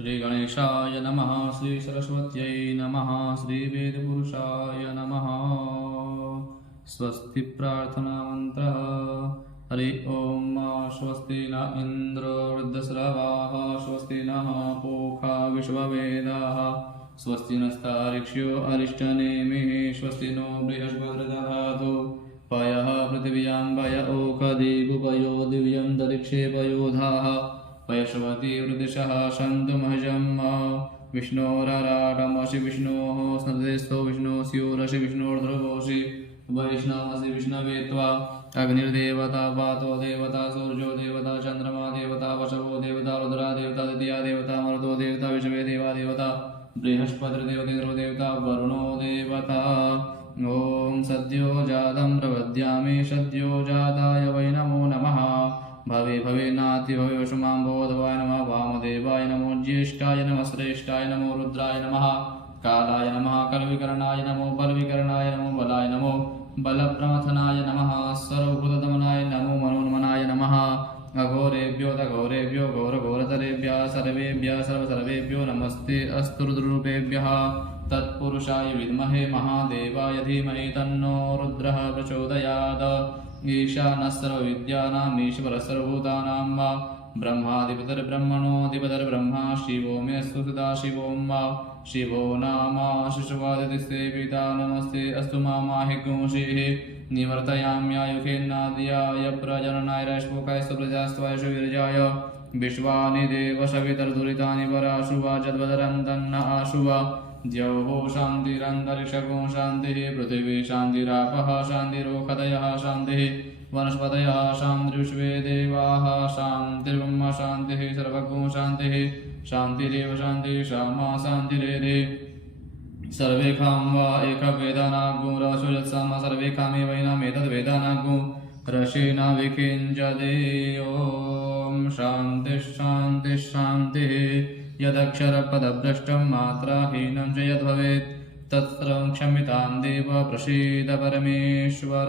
श्रीगणेशाय नमः। श्रीसरस्वत्यै नमः। श्रीवेदपुरुषाय नमः। स्वस्ति प्रार्थनामन्त्रः। हरि ओम। स्वस्ति न इन्द्रो वृद्धस्रवाः। स्वस्ति नः पूषा विश्ववेदाः। स्वस्ति नस्तार्क्ष्यो अरिष्टनेमिः। स्वस्ति नो बृहस्पतिर्दधातु। पयः पृथिव्यां पय ओकदीपुपयो दिव्यन्तरिक्षेपयोधाः। पयस्वती वृदिशः सन्तु महजं विष्णोराराटमसि विष्णोः स्नदेस्थो विष्णोस्योरसि विष्णोर्ध्रुवोऽसि वैष्णवसि विष्णवे त्वा। अग्निर्देवता वातो देवता सूर्यो देवता चन्द्रमा देवता वशवो देवता रुद्रा देवता द्वितीया देवता मरुतो देवता विश्वे देवा देवता बृहस्पतिर्देवतेन्द्रो देवता वरुणो देवता। ॐ सद्यो जातं प्रपद्यामि सद्यो जाताय वै नमो नमः। भवे भवे नाति भवे वशुमां बोधवाय नमः। वामदेवाय नमो ज्येष्ठाय नमः। श्रेष्ठाय नमो रुद्राय नमः। कालाय नमः। कलविकरणाय नमो बलविकरणाय नमो बलाय नमो बलप्रमथनाय नमः। सर्वभूतदमनाय नमो मनोन्मनाय नमः। अघोरेभ्यो तघोरेभ्यो घोरघोरतरेभ्यः सर्वेभ्यः सर्वसर्वेभ्यो नमस्ते अस्तु रुद्ररूपेभ्यः। तत्पुरुषाय विद्महे महादेवाय धीमहि तन्नो रुद्रः प्रचोदयात्। ईशानः सर्वविद्यानाम् ईश्वरः सर्वभूतानां ब्रह्माधिपतिर्ब्रह्मणोऽधिपतिर्ब्रह्मा शिवो मेऽस्तु सदाशिवो शिवो नाम शिशुवादितिसेविता नमस्ते अस्तु मामाहि गुंषिः। निवर्तयाम्यायुखेन्नाद्याय प्रजननाय रश्मोकाय सुप्रजास्त्वाय सुवीर्याय विश्वानि देव सवितर्दुरितानि पराशुवा जद्वदरं तन्न आशुवा। द्यौः शान्तिरन्तरिक्षगो शान्तिः पृथिवी शान्तिरापः शान्तिरोषधयः शान्तिः वनस्पतयः शान्तिर्विश्वे देवाः शान्तिर्ब्रह्म शान्तिः सर्वगो शान्तिः शान्तिरेव शान्तिः क्षमा शान्तिरेधि। सर्वे खां वा एकवेदानाग्गो रसो यत्साम सर्वे कामेवैनमेतद्वेदानाग्गो रसेन विकिञ्चते। ॐ शान्तिः शान्तिः शान्तिः। यदक्षरपदभ्रष्टं मात्राहीनं च यद्भवेत् तत्सर्वं क्षम्यतां देव प्रसीद परमेश्वर।